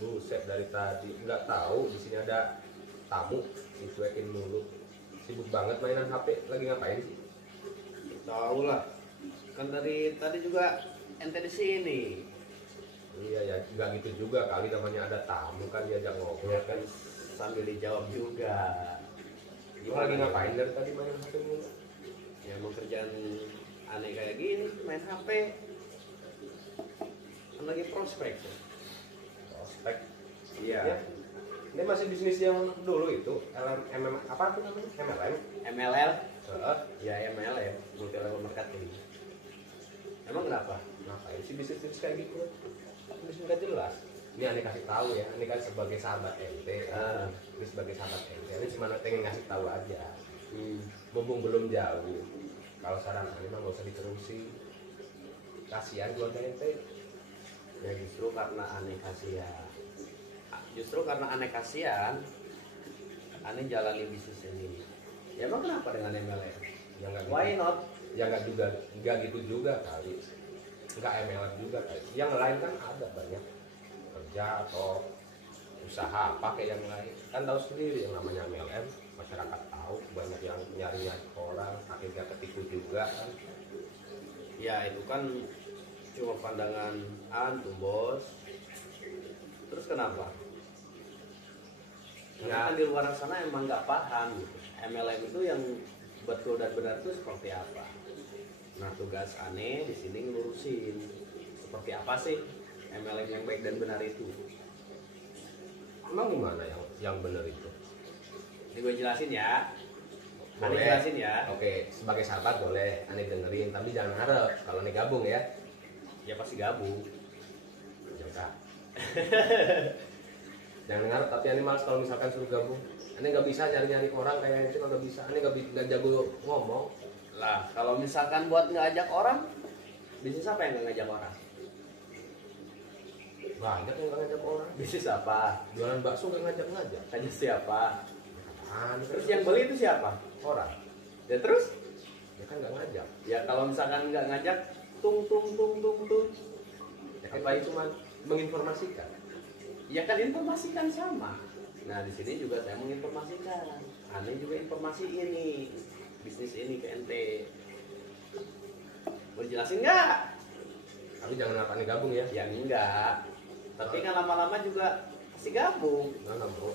Buset, dari tadi nggak tahu di sini ada tamu dicuekin mulu. Sibuk banget mainan HP. Lagi ngapain sih? Tahu lah. Kan dari tadi juga ente di sini. Iya ya, nggak gitu juga kali, namanya ada tamu kan diajak ngobrol Ya kan. kan sambil dijawab juga. Lu lagi ngapain dari tadi main HP mulu? Ya mau kerjaan aneh kayak gini, main HP. Kan lagi prospek. Prospek. Iya. Ya. Ini masih bisnis yang dulu itu, apa tuh namanya? MLM. MLL. Heeh. Ya MLM, multi level marketing. Emang kenapa? Ngapain sih bisnis kayak gitu? Bisnis nggak jelas. Ini aneh kasih tahu ya, ini kan sebagai sahabat ente. Ini sebagai sahabat ente, ini cuma pengen ngasih tahu aja. Mumpung belum jauh. Kalau saran aneh mah nggak usah diterusin. Kasihan keluarga ente. Ya justru karena aneh kasihan. Justru karena aneh kasihan, aneh jalani bisnis ini. Ya emang kenapa dengan MLM? Ya nggak Why gitu. not? Ya nggak gitu juga kali. Nggak MLM juga kali. Yang lain kan ada banyak kerja atau usaha pakai yang lain. Kan tahu sendiri yang namanya MLM, masyarakat tahu banyak yang nyari orang, akhirnya ketipu juga kan. Ya itu kan cuma pandangan antum bos. Terus kenapa? Karena kan di luar sana emang nggak paham gitu. MLM itu yang betul dan benar itu seperti apa. Nah tugas aneh di sini ngelurusin seperti apa sih MLM yang baik dan benar itu. Emang gimana yang benar itu? Ini gue jelasin ya. Aneh Boleh. jelasin ya. Oke, sebagai sahabat boleh aneh dengerin, tapi jangan harap kalau aneh gabung ya. Ya pasti gabung. Jangan. Jangan ngarep, tapi aneh males kalau misalkan suruh gabung. Aneh nggak bisa nyari-nyari orang kayak itu, nggak bisa. Aneh nggak jago ngomong. Lah kalau misalkan buat ngajak orang, bisnis apa yang nggak ngajak orang? Banyak yang nggak ngajak orang. Bisnis apa? Jualan bakso nggak ngajak-ngajak. Ngajak siapa? Aneh Terus yang beli itu siapa? orang. Ya terus? Ya kan nggak ngajak. Ya kalau misalkan nggak ngajak, tung tung tung tung tung. Ya kan baik cuma menginformasikan. Ya kan informasikan sama. Nah di sini juga saya menginformasikan. Aneh juga informasi ini, bisnis ini ke ente. Mau jelasin nggak? Tapi jangan apa aneh gabung ya. Ya enggak. Tapi kan lama-lama juga pasti gabung. Nggak bro.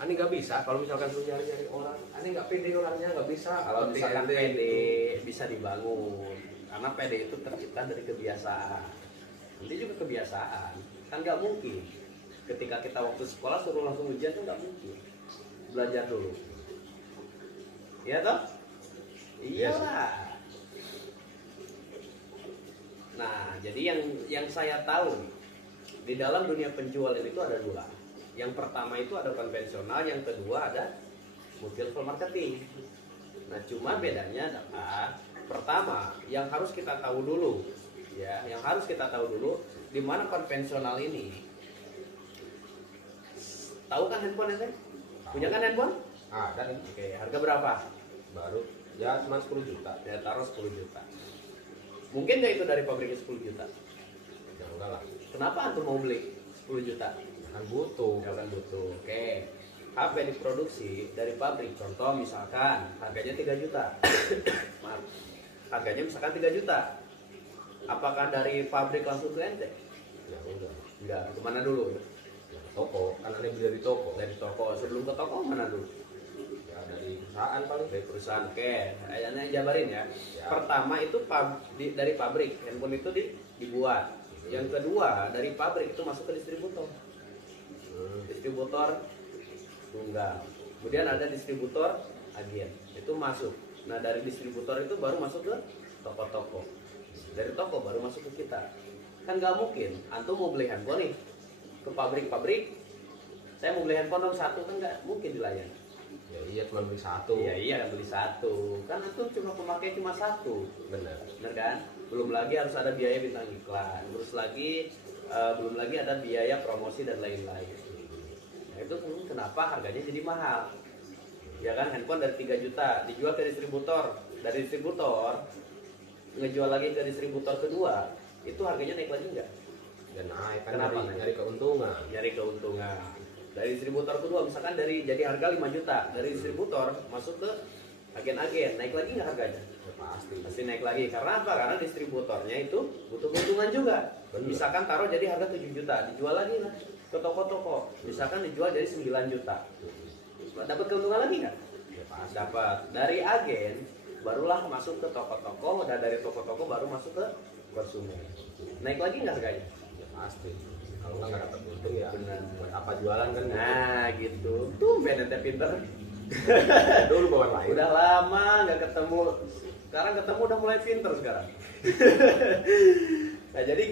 Aneh nggak bisa kalau misalkan suruh nyari-nyari orang. Aneh nggak pede orangnya, nggak bisa. Kalau Penting misalkan ente PD itu. bisa dibangun. Karena PD itu tercipta dari kebiasaan. Nanti juga kebiasaan. Kan nggak mungkin. Ketika kita waktu sekolah suruh langsung ujian tuh nggak mungkin. Belajar dulu. Iya toh? Iyalah. Nah, jadi yang saya tahu nih, di dalam dunia penjualan itu ada dua. Yang pertama itu ada konvensional, yang kedua ada multi level marketing. Nah, cuma bedanya adalah pertama yang harus kita tahu dulu, ya, yang harus kita tahu dulu di mana konvensional ini. Tahu kan handphone itu? Punya kan handphone? Ada nih. Oke, harga berapa? Baru ya cuma 10 juta. Ya taruh 10 juta. Mungkin nggak itu dari pabriknya 10 juta? Ya enggak lah. Kenapa antum mau beli 10 juta? Kan butuh. Ya kan butuh. Oke. HP diproduksi dari pabrik. Contoh misalkan harganya 3 juta. Maaf. Harganya misalkan 3 juta. Apakah dari pabrik langsung ke ente? Ya udah. Enggak. Kemana dulu? Ya, ke toko. Kan aneh beli dari toko. Dari toko. Sebelum ke toko mana dulu? Ya dari perusahaan paling. Dari perusahaan. Oke. Ayahnya jabarin ya. Ya. Pertama itu dari pabrik. Handphone itu dibuat. Yang kedua dari pabrik itu masuk ke distributor. Distributor tunggal. Kemudian ada distributor agen. Itu masuk. Nah dari distributor itu baru masuk ke toko-toko. Dari toko baru masuk ke kita. Kan nggak mungkin. Antum mau beli handphone nih ke pabrik-pabrik. Saya mau beli handphone dong satu, kan nggak mungkin dilayani. Ya iya cuma beli satu. Iya beli satu. Kan antum cuma pemakai cuma satu. Bener. Bener kan? Belum lagi harus ada biaya bintang iklan. Belum lagi ada biaya promosi dan lain-lain. Nah, itu kenapa harganya jadi mahal. Ya kan, handphone dari 3 juta dijual ke distributor. Dari distributor ngejual lagi ke distributor kedua, itu harganya naik lagi enggak? Dan naik kan Kenapa? nyari keuntungan. Nyari keuntungan. Dari distributor kedua misalkan jadi harga 5 juta, dari distributor masuk ke agen-agen, naik lagi nggak harganya? Ya, Pasti naik lagi. Karena apa? Karena distributornya itu butuh keuntungan juga. Bener. Misalkan taruh jadi harga 7 juta, dijual lagi lah ke toko-toko. Misalkan dijual jadi 9 juta. Dapat keuntungan lagi nggak? Ya, pasti. Dapat. Dari agen barulah masuk ke toko-toko, udah dari toko-toko baru masuk ke konsumen. Naik lagi nggak harganya? Ya, pasti. Kalau nggak dapat untung ya Benar. buat apa jualan kan? Nah gitu. Tuh ente pinter. Dulu bawaan lain. Udah lama nggak ketemu. Sekarang ketemu udah mulai pinter sekarang. Nah jadi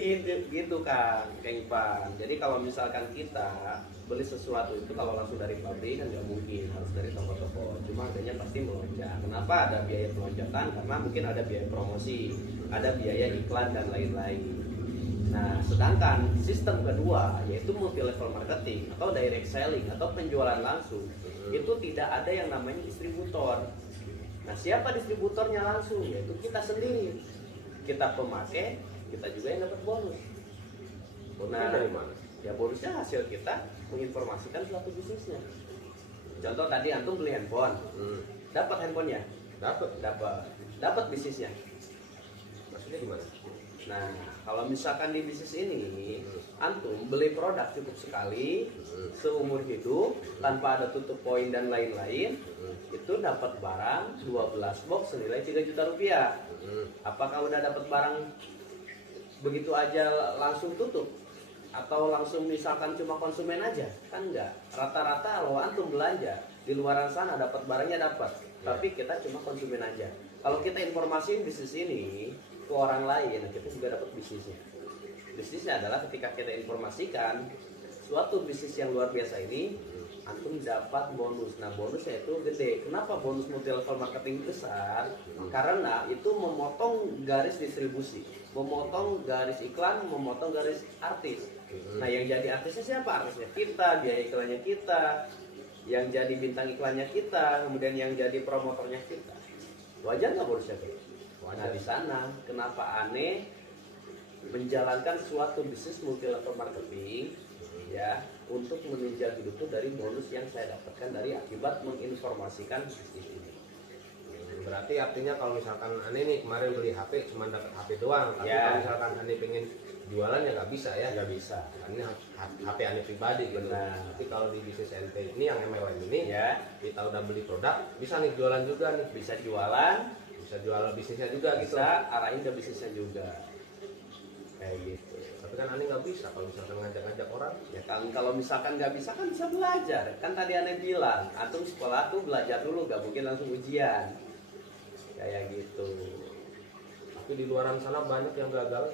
gitu kan, Kang Ipan. Jadi kalau misalkan kita beli sesuatu itu kalau langsung dari pabrik kan nggak mungkin, harus dari toko-toko. Cuma harganya pasti melonjak. Kenapa ada biaya pelonjakan? Karena mungkin ada biaya promosi, ada biaya iklan dan lain-lain. Nah, sedangkan sistem kedua yaitu multi level marketing atau direct selling atau penjualan langsung itu tidak ada yang namanya distributor. Nah, siapa distributornya langsung? Yaitu kita sendiri. Kita pemakai, kita juga yang dapat bonus. Bonusnya Nah, dari mana? ya bonusnya hasil kita menginformasikan suatu bisnisnya. Contoh tadi antum beli handphone, dapat handphonenya, dapat bisnisnya. Maksudnya gimana? Nah, kalau misalkan di bisnis ini antum beli produk cukup sekali seumur hidup tanpa ada tutup poin dan lain-lain, itu dapat barang 12 box senilai 3 juta rupiah. Apakah udah dapat barang begitu aja langsung tutup? Atau langsung misalkan cuma konsumen aja? Kan enggak. Rata-rata kalau antum belanja di luaran sana dapat barangnya dapat, tapi kita cuma konsumen aja. Kalau kita informasiin bisnis ini ke orang lain, kita juga dapat bisnisnya. Bisnisnya adalah ketika kita informasikan suatu bisnis yang luar biasa ini, antum dapat bonus. Nah, bonusnya itu gede. Kenapa bonus multi level marketing besar? Karena itu memotong garis distribusi, memotong garis iklan, memotong garis artis. Nah, yang jadi artisnya siapa? Artisnya kita, biaya iklannya kita, yang jadi bintang iklannya kita, kemudian yang jadi promotornya kita. Wajar nggak bonusnya? Nah, di sana kenapa aneh menjalankan suatu bisnis multi level marketing ya untuk menunjang hidup itu dari bonus yang saya dapatkan dari akibat menginformasikan bisnis ini. Berarti artinya kalau misalkan aneh nih kemarin beli HP cuma dapat HP doang, tapi Ya. kalau misalkan aneh pengen jualan ya nggak bisa ya? Nggak bisa. Ini HP aneh pribadi gitu. Benar. Tapi kalau di bisnis ente ini yang MLM ini, Ya, kita udah beli produk, bisa nih jualan juga nih, bisa jualan, bisa jual bisnisnya juga gitu. bisa arahin ke bisnisnya juga. Kayak gitu. Tapi kan aneh nggak bisa kalau misalkan ngajak-ngajak orang. Ya kan kalau misalkan nggak bisa kan bisa belajar. Kan tadi aneh bilang, antum sekolah tuh belajar dulu, nggak mungkin langsung ujian. Kayak gitu. Tapi di luaran sana banyak yang gagal.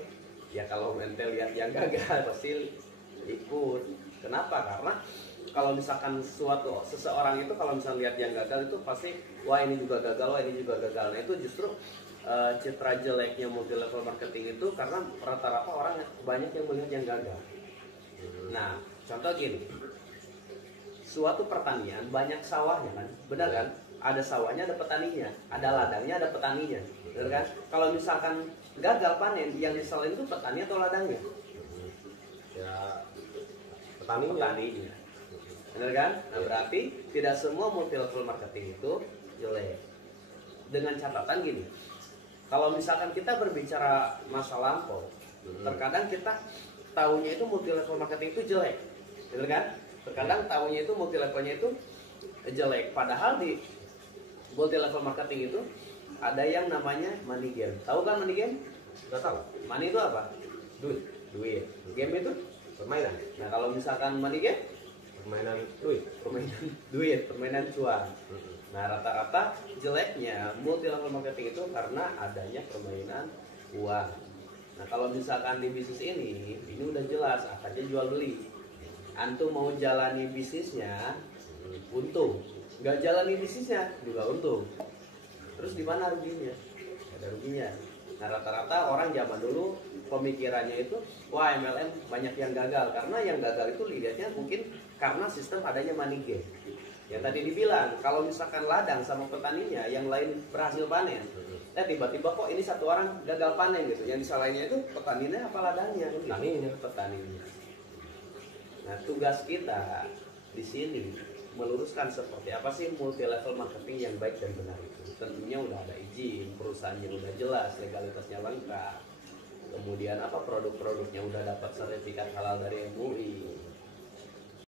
Ya kalau ente lihat yang gagal pasti ikut. Kenapa? Karena kalau misalkan seseorang itu kalau misalnya lihat yang gagal itu pasti wah ini juga gagal, wah ini juga gagal. Nah itu justru citra jeleknya multi level marketing itu karena rata-rata orang banyak yang melihat yang gagal. Nah contoh gini, suatu pertanian banyak sawahnya kan, benar kan? Ada sawahnya, ada petaninya, ada ladangnya, ada petaninya, benar kan? Kalau misalkan gagal panen, yang disalin itu petani atau ladangnya? Ya petaninya. Petaninya, benar kan? Nah berarti tidak semua multi level marketing itu jelek. Dengan catatan gini, kalau misalkan kita berbicara masa lampau, terkadang kita tahunya itu multi level marketing itu jelek, benar kan? Terkadang tahunya itu multi levelnya itu jelek, padahal di multi level marketing itu ada yang namanya money game. Tahu kan money game? Nggak tahu. Money itu apa? Duit, Duit. Game itu? permainan, Nah kalau misalkan money game, permainan duit. permainan duit, permainan cuan. Nah rata-rata jeleknya multi level marketing itu karena adanya permainan uang. Nah kalau misalkan di bisnis ini udah jelas akhirnya jual beli. Antum mau jalani bisnisnya untung, nggak jalani bisnisnya juga untung. Terus di mana ruginya? Ada ruginya. Nah rata-rata orang zaman dulu pemikirannya itu wah MLM banyak yang gagal karena yang gagal itu lihatnya mungkin karena sistem adanya money game. Yang tadi dibilang, kalau misalkan ladang sama petaninya, yang lain berhasil panen, tiba-tiba kok ini satu orang gagal panen gitu. Yang disalahinnya itu petaninya apa ladangnya? Petaninya. Nah, tugas kita di sini meluruskan seperti apa sih multi level marketing yang baik dan benar itu. Tentunya udah ada izin, perusahaannya udah jelas, legalitasnya lengkap. Kemudian apa produk-produknya udah dapat sertifikat halal dari MUI.